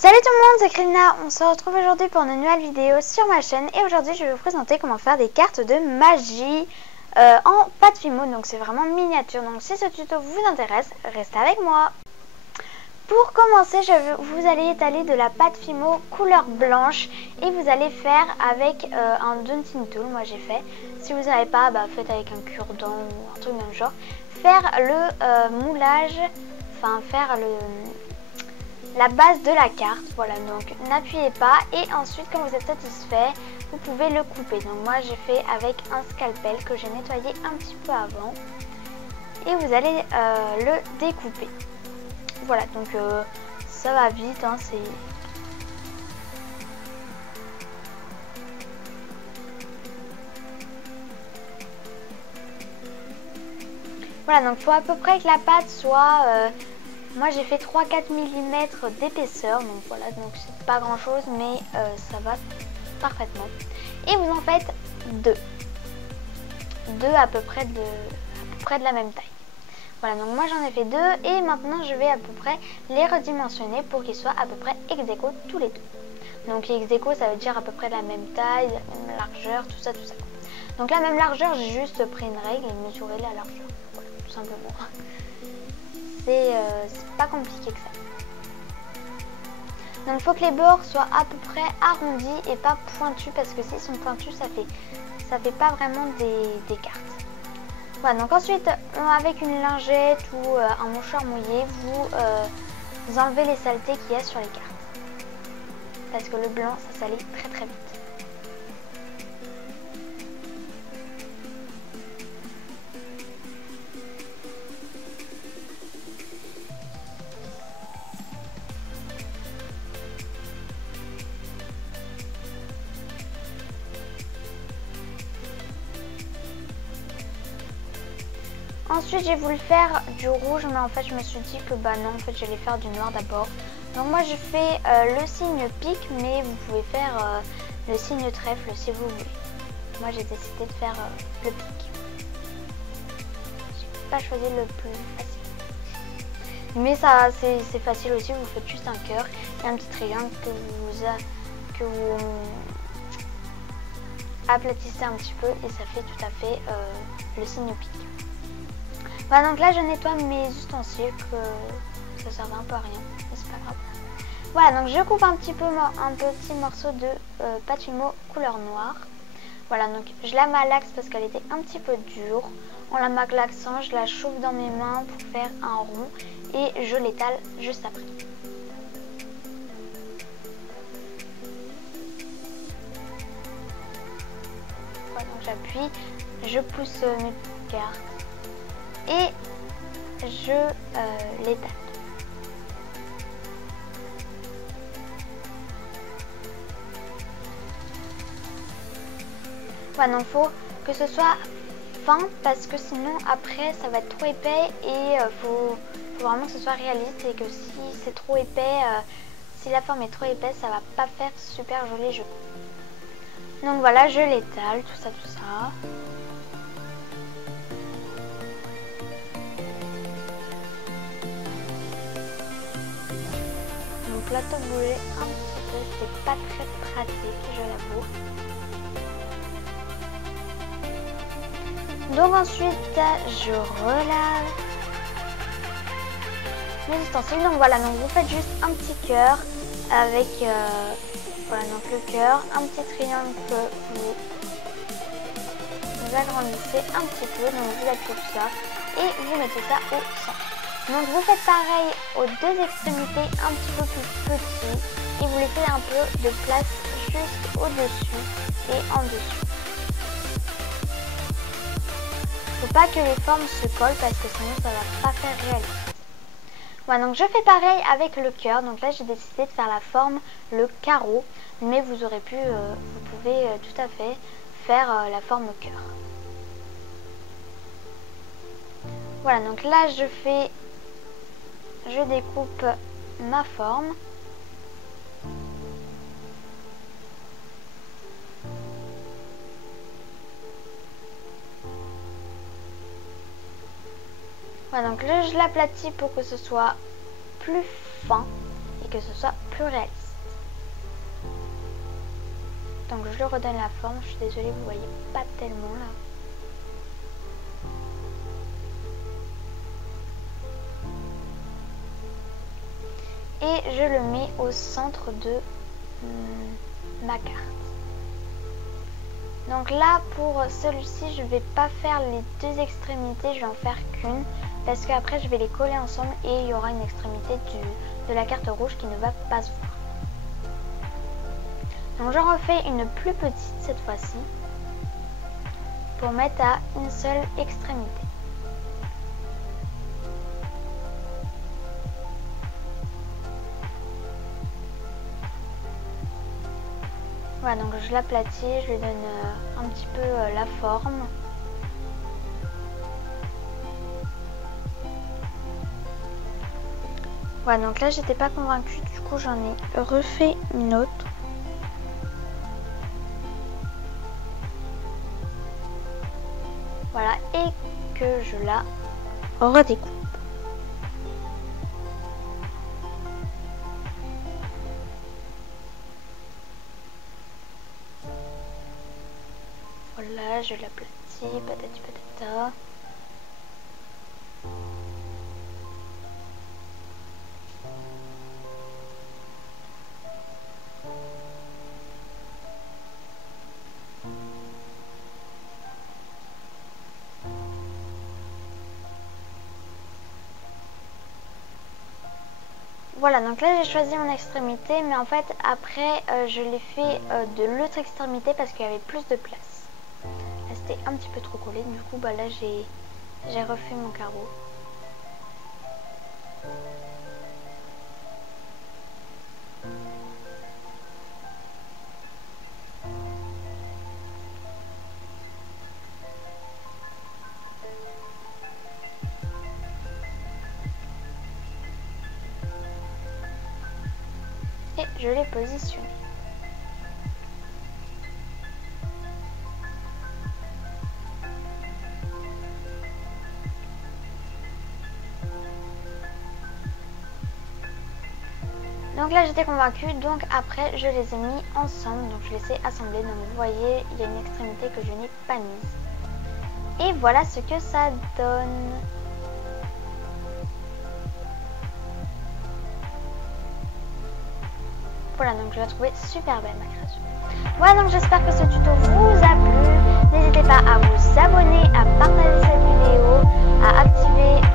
Salut tout le monde, c'est Krina, on se retrouve aujourd'hui pour une nouvelle vidéo sur ma chaîne et aujourd'hui je vais vous présenter comment faire des cartes de magie en pâte Fimo, donc c'est vraiment miniature. Donc si ce tuto vous intéresse, restez avec moi. Pour commencer, vous allez étaler de la pâte Fimo couleur blanche et vous allez faire avec un Daunting Tool, moi j'ai fait. Si vous n'avez pas, faites avec un cure-dent ou un truc dans le genre. Faire le moulage, enfin faire la base de la carte, voilà, donc n'appuyez pas et ensuite quand vous êtes satisfait vous pouvez le couper. Donc moi j'ai fait avec un scalpel que j'ai nettoyé un petit peu avant et vous allez le découper. Voilà, donc ça va vite, hein, c'est... Voilà, donc il faut à peu près que la pâte soit... moi j'ai fait 3-4 mm d'épaisseur, donc voilà, donc c'est pas grand chose mais ça va parfaitement. Et vous en faites deux à peu près de la même taille. Voilà, donc moi j'en ai fait deux et maintenant je vais à peu près les redimensionner pour qu'ils soient à peu près ex-aequo tous les deux. Donc les ex-aequo ça veut dire à peu près de la même taille, la même largeur, tout ça. Donc la même largeur, j'ai juste pris une règle et mesuré la largeur, voilà, tout simplement. C'est pas compliqué que ça. Donc il faut que les bords soient à peu près arrondis et pas pointus parce que s'ils sont pointus ça fait pas vraiment des cartes. Voilà, donc ensuite avec une lingette ou un mouchoir mouillé vous enlevez les saletés qu'il y a sur les cartes. Parce que le blanc ça salit très très vite. Ensuite j'ai voulu faire du rouge mais en fait je me suis dit que non, en fait j'allais faire du noir d'abord. Donc moi je fais le signe pique mais vous pouvez faire le signe trèfle si vous voulez. Moi j'ai décidé de faire le pique. J'ai pas choisi le plus facile. Mais ça c'est facile aussi, vous faites juste un cœur et un petit triangle que vous aplatissez un petit peu et ça fait tout à fait le signe pique. Voilà, donc là je nettoie mes ustensiles que ça servait un peu à rien, mais c'est pas grave. Voilà, donc je coupe un petit morceau de pâte Fimo couleur noire. Voilà, donc je la malaxe parce qu'elle était un petit peu dure. En la malaxant, je la chauffe dans mes mains pour faire un rond et je l'étale juste après. Voilà, donc j'appuie, je pousse mes cartes. Et je l'étale. Voilà, donc il faut que ce soit fin parce que sinon après ça va être trop épais et faut vraiment que ce soit réaliste et que si c'est trop épais, si la forme est trop épaisse, ça va pas faire super joli jeu. Donc voilà, je l'étale, tout ça. Donc là, bouger un petit peu, c'est pas très pratique, je l'avoue. Donc ensuite, je relave mes ustensiles. Donc voilà, donc vous faites juste un petit cœur avec voilà, donc le cœur, un petit triangle que vous agrandissez un petit peu, donc vous appuyez tout ça et vous mettez ça au centre. Donc vous faites pareil aux deux extrémités un petit peu plus petits et vous laissez un peu de place juste au-dessus et en dessous. Faut pas que les formes se collent parce que sinon ça va pas faire réaliste. Voilà, donc je fais pareil avec le cœur. Donc là j'ai décidé de faire la forme le carreau, mais vous aurez pu, vous pouvez tout à fait faire la forme cœur. Voilà, donc là je découpe ma forme. Voilà, donc là je l'aplatis pour que ce soit plus fin. et que ce soit plus réaliste. Donc je lui redonne la forme, je suis désolée, vous voyez pas tellement là. Et je le mets au centre de ma carte. Donc là pour celui-ci je vais pas faire les deux extrémités, je vais en faire qu'une parce qu'après je vais les coller ensemble et il y aura une extrémité de la carte rouge qui ne va pas se voir. Donc j'en refais une plus petite cette fois-ci pour mettre à une seule extrémité. Voilà, donc je l'aplatis, je lui donne un petit peu la forme. Voilà, donc là j'étais pas convaincue, du coup j'en ai refait une autre. Voilà, et que je la redécoupe. Voilà, je l'aplatis, patati patata. Voilà, donc là j'ai choisi mon extrémité, mais en fait après je l'ai fait de l'autre extrémité parce qu'il y avait plus de place. Là c'était un petit peu trop collé, du coup bah là j'ai refait mon carreau. Et je l'ai positionné. Donc là j'étais convaincue, donc après je les ai mis ensemble, donc je les ai assemblés. Donc vous voyez, il y a une extrémité que je n'ai pas mise. Et voilà ce que ça donne. Voilà, donc je l'ai trouvé super belle ma création. Voilà, donc j'espère que ce tuto vous a plu. N'hésitez pas à vous abonner, à partager cette vidéo, à activer